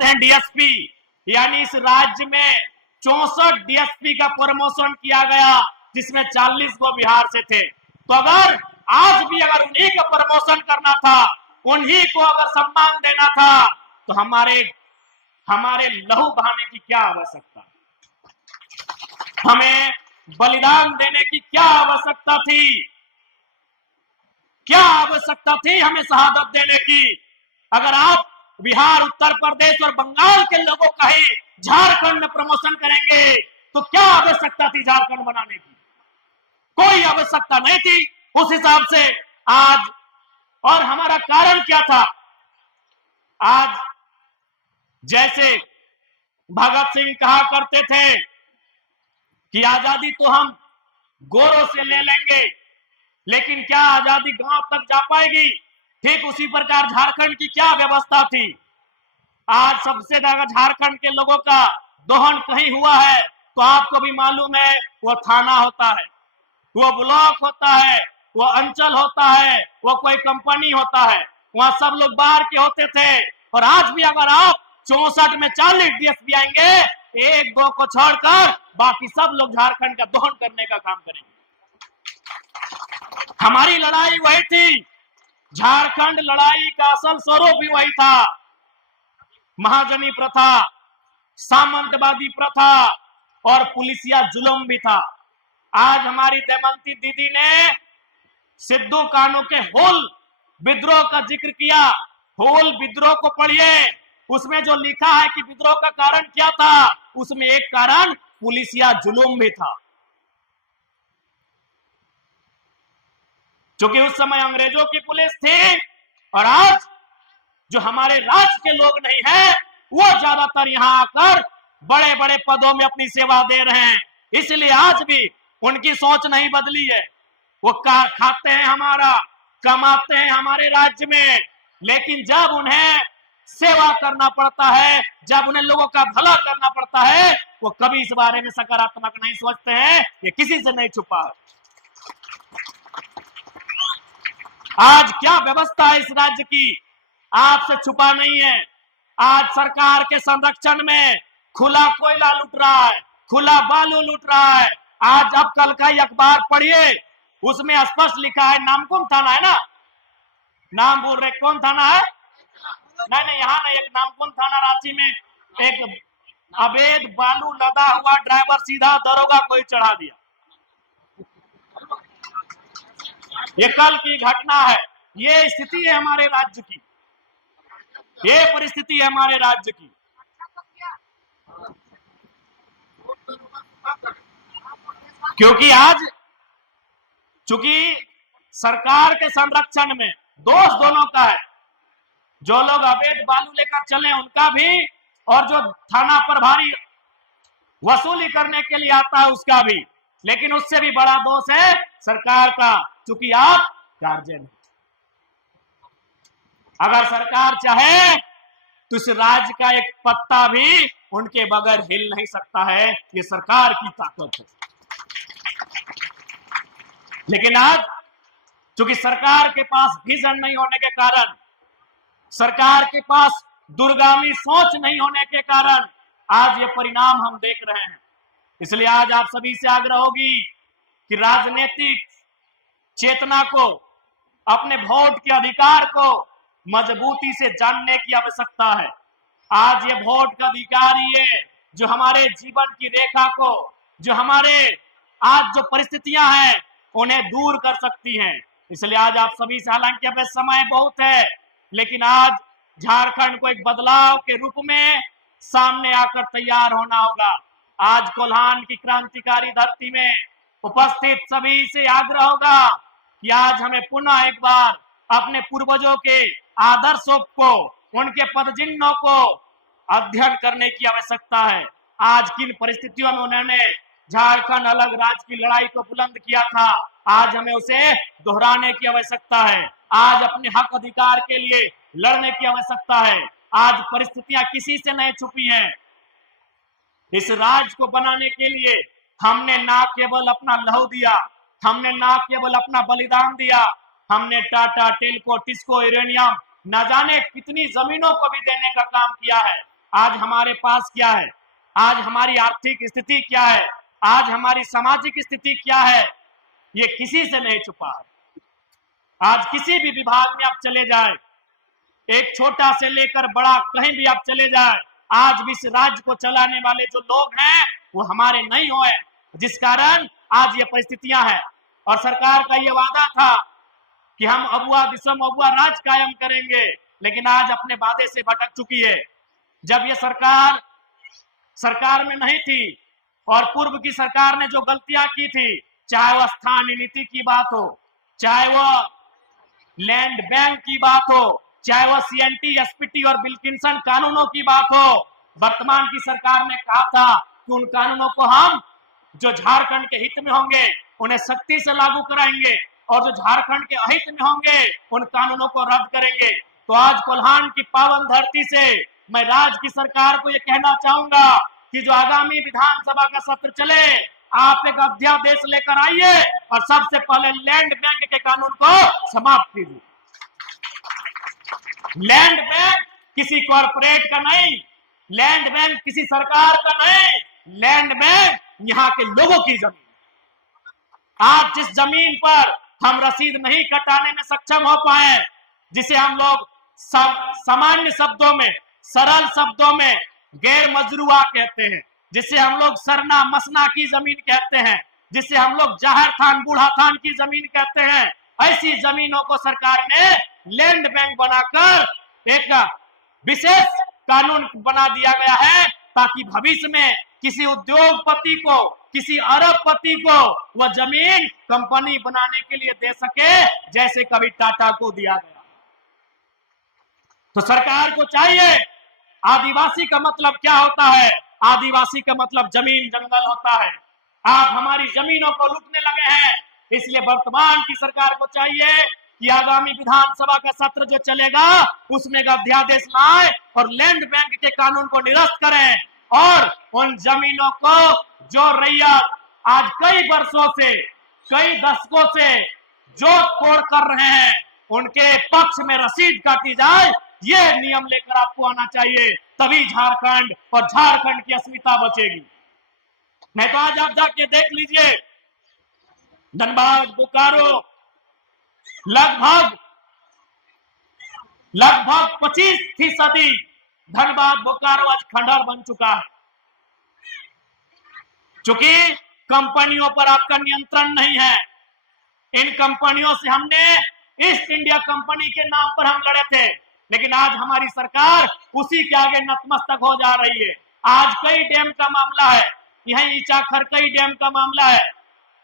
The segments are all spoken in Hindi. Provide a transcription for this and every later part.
हैं डीएसपी, यानी इस राज्य में 64 डीएसपी का प्रमोशन किया गया, जिसमें 40 वो बिहार से थे। तो अगर आज भी अगर उन्हीं का प्रमोशन करना था, उन्हीं को अगर सम्मान देना था, तो हमारे लहू बहाने की क्या आवश्यकता, हमें बलिदान देने की क्या आवश्यकता थी, क्या आवश्यकता थी हमें शहादत देने की। अगर आप बिहार, उत्तर प्रदेश और बंगाल के लोगों का ही झारखंड में प्रमोशन करेंगे, तो क्या आवश्यकता थी झारखंड बनाने की? कोई आवश्यकता नहीं थी उस हिसाब से आज। और हमारा कारण क्या था? आज जैसे भगत सिंह कहा करते थे कि आजादी तो हम गोरों से ले लेंगे, लेकिन क्या आजादी गांव तक जा पाएगी? ठीक उसी प्रकार झारखंड की क्या व्यवस्था थी। आज सबसे ज्यादा झारखंड के लोगों का दोहन कहीं हुआ है तो आपको भी मालूम है, वो थाना होता है, वो ब्लॉक होता है, वो अंचल होता है, वो कोई कंपनी होता है, वहां सब लोग बाहर के होते थे। और आज भी अगर आप 64 में 40 डीएसपी आएंगे, एक दो को छोड़कर बाकी सब लोग झारखंड का दोहन करने का काम करेंगे। हमारी लड़ाई वही थी, झारखंड लड़ाई का असल स्वरूप भी वही था। महाजनी प्रथा, सामंतवादी प्रथा और पुलिसिया जुल्म भी था। आज हमारी दमयंती दीदी ने सिद्धू कान्हू के हुल विद्रोह का जिक्र किया। हुल विद्रोह को पढ़िए, उसमें जो लिखा है कि विद्रोह का कारण क्या था, उसमें एक कारण पुलिसिया जुल्म भी था। क्योंकि उस समय अंग्रेजों की पुलिस थी और आज जो हमारे राज्य के लोग नहीं है, वो ज्यादातर यहाँ आकर बड़े बड़े पदों में अपनी सेवा दे रहे हैं। इसलिए आज भी उनकी सोच नहीं बदली है। वो खाते हैं हमारा, कमाते हैं हमारे राज्य में, लेकिन जब उन्हें सेवा करना पड़ता है, जब उन्हें लोगों का भला करना पड़ता है, वो कभी इस बारे में सकारात्मक नहीं सोचते हैं। ये किसी से नहीं छुपा है। आज क्या व्यवस्था है इस राज्य की, आपसे छुपा नहीं है। आज सरकार के संरक्षण में खुला कोयला लूट रहा है, खुला बालू लूट रहा है। आज अब कल का ही अखबार पढ़िए, उसमें स्पष्ट लिखा है, नामकुम थाना है ना, नाम बोल रहे कौन थाना है? नहीं, यहाँ नहीं, एक नामकुम थाना रांची में एक अवैध बालू लदा हुआ ड्राइवर सीधा दरोगा को ही चढ़ा दिया। ये कल की घटना है। ये स्थिति है हमारे राज्य की, ये परिस्थिति है हमारे राज्य की। क्योंकि आज चूंकि सरकार के संरक्षण में दोष दोनों का है, जो लोग अवैध बालू लेकर चले उनका भी, और जो थाना प्रभारी वसूली करने के लिए आता है उसका भी। लेकिन उससे भी बड़ा दोष है सरकार का, चूंकि आप गार्जियन। अगर सरकार चाहे तो इस राज्य का एक पत्ता भी उनके बगैर हिल नहीं सकता है। ये सरकार की ताकत है। लेकिन आज चूंकि सरकार के पास विजन नहीं होने के कारण, सरकार के पास दूरगामी सोच नहीं होने के कारण आज ये परिणाम हम देख रहे हैं। इसलिए आज आप सभी से आग्रह होगी कि राजनीतिक चेतना को, अपने वोट के अधिकार को मजबूती से जानने की आवश्यकता है। आज ये वोट का अधिकार ही है जो हमारे जीवन की रेखा को, जो हमारे आज जो परिस्थितियां हैं उन्हें दूर कर सकती हैं। इसलिए आज आप सभी से, हालांकि अब समय बहुत है, लेकिन आज झारखंड को एक बदलाव के रूप में सामने आकर तैयार होना होगा। आज कोल्हान की क्रांतिकारी धरती में उपस्थित सभी से आग्रह होगा कि आज हमें पुनः एक बार अपने पूर्वजों के आदर्शों को, उनके पदचिन्हों को अध्ययन करने की आवश्यकता है। आज किन परिस्थितियों में उन्होंने झारखंड अलग राज्य की लड़ाई को बुलंद किया था, आज हमें उसे दोहराने की आवश्यकता है। आज अपने हक अधिकार के लिए लड़ने की आवश्यकता है। आज परिस्थितियां किसी से नहीं छुपी हैं। इस राज्य को बनाने के लिए हमने ना केवल अपना लहू दिया, हमने ना केवल अपना बलिदान दिया, हमने टाटा, टेल्को, टिस्को, यूरेनियम, न जाने कितनी जमीनों को भी देने का काम किया है। आज हमारे पास क्या है, आज हमारी आर्थिक स्थिति क्या है, आज हमारी सामाजिक स्थिति क्या है, ये किसी से नहीं छुपा है। आज किसी भी विभाग में आप चले जाए, एक छोटा से लेकर बड़ा कहीं भी आप चले जाए, आज भी इस राज्य को चलाने वाले जो लोग हैं वो हमारे नहीं हुए, जिस कारण आज ये परिस्थितियां हैं। और सरकार का ये वादा था कि हम अबुआ दिसम अबुआ राज कायम करेंगे, लेकिन आज अपने वादे से भटक चुकी है। जब ये सरकार में नहीं थी और पूर्व की सरकार ने जो गलतियां की थी, चाहे वह स्थानीय नीति की बात हो, चाहे वह लैंड बैंक की बात हो, चाहे वह सीएनटी, एसपीटी और विल्किंसन कानूनों की बात हो, वर्तमान की सरकार ने कहा था कि उन कानूनों को हम जो झारखंड के हित में होंगे उन्हें सख्ती से लागू कराएंगे और जो झारखंड के अहित में होंगे उन कानूनों को रद्द करेंगे। तो आज कोल्हान की पावन धरती से मैं राज्य की सरकार को यह कहना चाहूंगा कि जो आगामी विधानसभा का सत्र चले, आप एक अध्यादेश लेकर आइए और सबसे पहले लैंड बैंक के कानून को समाप्त कीजिए। लैंड बैंक किसी कॉरपोरेट का नहीं, लैंड बैंक किसी सरकार का नहीं, लैंड बैंक यहाँ के लोगों की जमीन। आज जिस जमीन पर हम रसीद नहीं कटाने में सक्षम हो पाए, जिसे हम लोग सामान्य शब्दों में, सरल शब्दों में गैर मजरूआ कहते हैं, जिसे हम लोग सरना मसना की जमीन कहते हैं, जिसे हम लोग जाहिर थान बूढ़ा थान की जमीन कहते हैं, ऐसी जमीनों को सरकार ने लैंड बैंक बनाकर एक विशेष कानून बना दिया गया है, ताकि भविष्य में किसी उद्योगपति को, किसी अरबपति को वह जमीन कंपनी बनाने के लिए दे सके, जैसे कभी टाटा को दिया गया। तो सरकार को चाहिए, आदिवासी का मतलब क्या होता है? आदिवासी का मतलब जमीन जंगल होता है। आप हमारी जमीनों को लूटने लगे हैं, इसलिए वर्तमान की सरकार को चाहिए कि आगामी विधानसभा का सत्र जो चलेगा उसमें अध्यादेश लाए और लैंड बैंक के कानून को निरस्त करें और उन जमीनों को जो रैयत आज कई वर्षों से, कई दशकों से जो तोड़ कर रहे हैं, उनके पक्ष में रसीद काटी जाए, ये नियम लेकर आपको आना चाहिए, तभी झारखंड और झारखंड की अस्मिता बचेगी। नहीं तो आज आप जाके देख लीजिए, धनबाद, बोकारो, लगभग 25% धनबाद, बोकारो आज खंडहर बन चुका है, क्योंकि कंपनियों पर आपका नियंत्रण नहीं है। इन कंपनियों से हमने ईस्ट इंडिया कंपनी के नाम पर हम लड़े थे, लेकिन आज हमारी सरकार उसी के आगे नतमस्तक हो जा रही है। आज कई डैम का मामला है, यहीं इचाखर कई डैम का मामला है।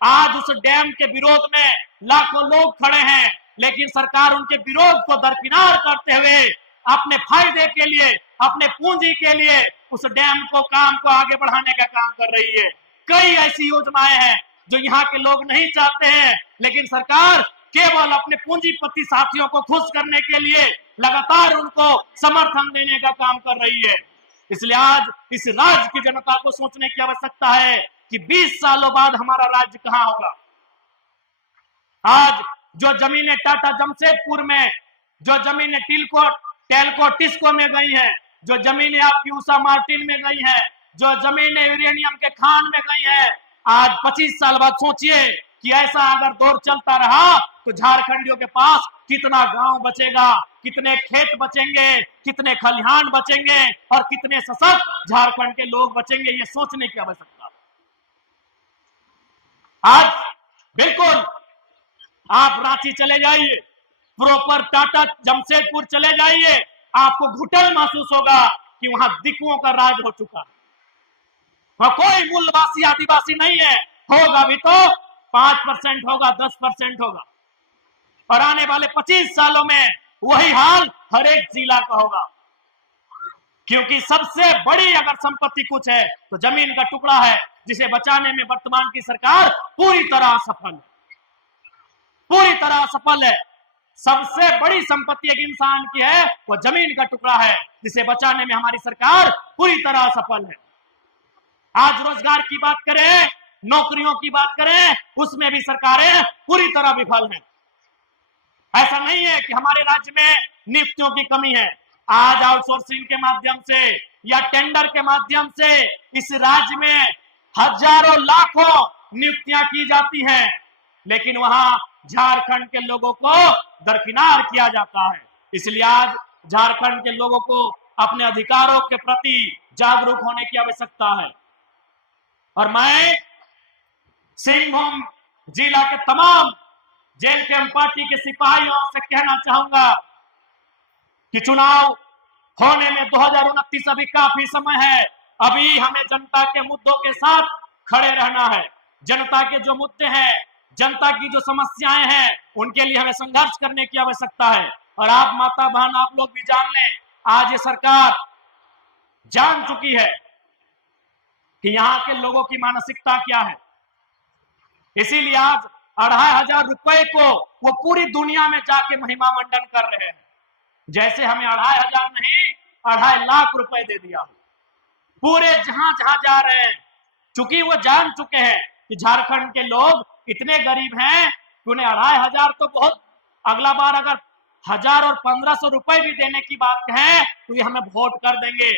आज उस डैम के विरोध में लाखों लोग खड़े हैं, लेकिन सरकार उनके विरोध को दरकिनार करते हुए अपने फायदे के लिए, अपने पूंजी के लिए उस डैम को, काम को आगे बढ़ाने का काम कर रही है। कई ऐसी योजनाएं हैं जो यहाँ के लोग नहीं चाहते हैं, लेकिन सरकार केवल अपने पूंजीपति साथियों को खुश करने के लिए लगातार उनको समर्थन देने का काम कर रही है। इसलिए आज इस राज्य की जनता को सोचने की आवश्यकता है कि 20 सालों बाद हमारा राज्य कहां होगा। आज जो जमीनें टाटा जमशेदपुर में, जो जमीनें टेल्को टिस्को में गई हैं, जो जमीनें आपकी उषा मार्टिन में गई हैं, जो जमीनें यूरेनियम के खान में गई हैं, आज 25 साल बाद सोचिए कि ऐसा अगर दौर चलता रहा तो झारखंडियों के पास कितना गांव बचेगा, कितने खेत बचेंगे, कितने खलिहान बचेंगे और कितने सशक्त झारखंड के लोग बचेंगे, ये सोचने की आवश्यकता। आज बिल्कुल आप रांची चले जाइए, प्रॉपर टाटा जमशेदपुर चले जाइए, आपको घुटन महसूस होगा कि वहां दिकुओं का राज हो चुका है। वहां कोई मूलवासी आदिवासी नहीं है, होगा भी तो 5% होगा, 10% होगा, और आने वाले 25 सालों में वही हाल हर एक जिला का होगा। क्योंकि सबसे बड़ी अगर संपत्ति कुछ है तो जमीन का टुकड़ा है, जिसे बचाने में वर्तमान की सरकार पूरी तरह सफल है, पूरी तरह सफल है। सबसे बड़ी संपत्ति एक इंसान की है, वो जमीन का टुकड़ा है, जिसे बचाने में हमारी सरकार पूरी तरह सफल है। आज रोजगार की बात करें, नौकरियों की बात करें, उसमें भी सरकारें पूरी तरह विफल हैं। ऐसा नहीं है कि हमारे राज्य में नियुक्तियों की कमी है, आज आउटसोर्सिंग के माध्यम से या टेंडर के माध्यम से इस राज्य में हजारों लाखों नियुक्तियां की जाती हैं, लेकिन वहां झारखंड के लोगों को दरकिनार किया जाता है। इसलिए आज झारखंड के लोगों को अपने अधिकारों के प्रति जागरूक होने की आवश्यकता है। और मैं सिंहभूम जिला के तमाम जेल कैंप पार्टी के सिपाहियों से कहना चाहूंगा कि चुनाव होने में 2029 अभी काफी समय है। अभी हमें जनता के मुद्दों के साथ खड़े रहना है। जनता के जो मुद्दे हैं, जनता की जो समस्याएं हैं, उनके लिए हमें संघर्ष करने की आवश्यकता है। और आप माता बहन, आप लोग भी जान लें, आज ये सरकार जान चुकी है कि यहाँ के लोगों की मानसिकता क्या है। इसीलिए आज 2500 रुपए को वो पूरी दुनिया में जाके महिमा मंडन कर रहे हैं। जैसे हमें 2500 नहीं, 2.5 लाख रुपए दे दिया। पूरे जहां जहां जा रहे हैं, चूंकि वो जान चुके हैं कि झारखंड के लोग इतने गरीब हैं कि उन्हें 2500 तो बहुत, अगला बार अगर 1000 और 1500 रुपए भी देने की बात कहें तो ये हमें वोट कर देंगे।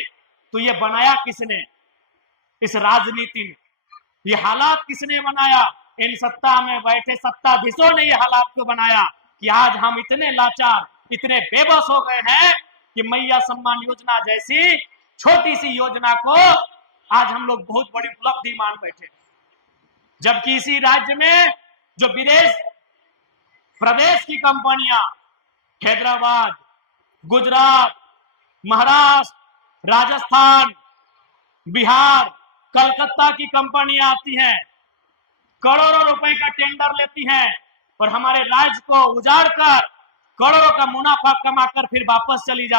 तो ये बनाया किसने? इस राजनीति में ये हालात किसने बनाया? इन सत्ता में बैठे सत्ताधीशों ने ये हालात को बनाया कि आज हम इतने लाचार, इतने बेबस हो गए हैं कि मैया सम्मान योजना जैसी छोटी सी योजना को आज हम लोग बहुत बड़ी उपलब्धि मान बैठे। जबकि इसी राज्य में जो विदेश प्रदेश की कंपनियां, हैदराबाद, गुजरात, महाराष्ट्र, राजस्थान, बिहार, कलकत्ता की कंपनियां आती हैं, करोड़ों रुपए का टेंडर लेती हैं और हमारे राज्य को उजाड़ कर करोड़ों का मुनाफा कमाकर फिर वापस चली जाती